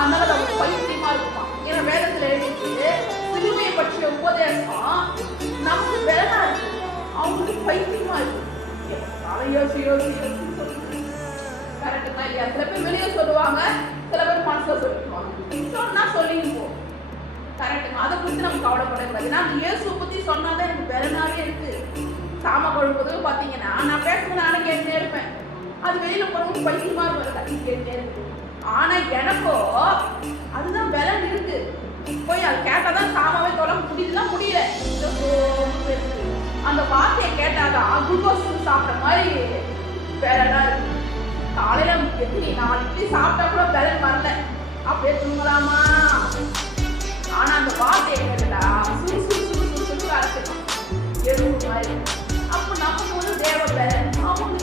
அதனால அது அவங்க பைத்தியமா இருக்குமா. ஏன்னா வேதத்துல எழுதிட்டு சிலுவையை பற்றிய உபதேசம் நமக்கு வேலை இருக்கு, அவங்களுக்கு பைத்தியமா இருக்கு. கரெக்ட் தான் இல்லையா? சில பேர் வெளியே சொல்லுவாங்க, சில பேர் மனசுல சொல்லிக்குவாங்க. சொன்னா சொல்லிட்டு போ. கரெக்டுங்க. அதை குறித்து நம்ம கவலைப்படக்கூடாது. நான் இயேசுவை பத்தி சொன்னாதான் எனக்கு வேலைனாவே இருக்கு. சாம கொழுப்பதும் பாத்தீங்கன்னா நான் பேசும்போது நானும் கேட்டுட்டே இருப்பேன். அது வெளியில போறவங்க பைத்தியமா இருப்பாரு கேட்டுட்டே இருக்கு. ஆனா எனக்கோ அதுதான் பலன் இருக்கு. போய் அது கேட்டாதான் சாமாவே தொலை முடியுதுலாம் முடியல. அந்த வார்த்தையை கேட்டாதான் குளுக்கோஸ் சாப்பிட்ட மாதிரி பலனா இருக்கு. காலையில எப்படி 4 இட்லி சாப்பிட்டா கூட பலன் வரல, அப்படியே தூங்கலாமா. ஆனா அந்த வார்த்தையை கேட்டா சுறுசுறுப்பு அரைச்சிடும் எறும்பு மாதிரி. அப்போ நமக்கு தேவ பலன் அவங்க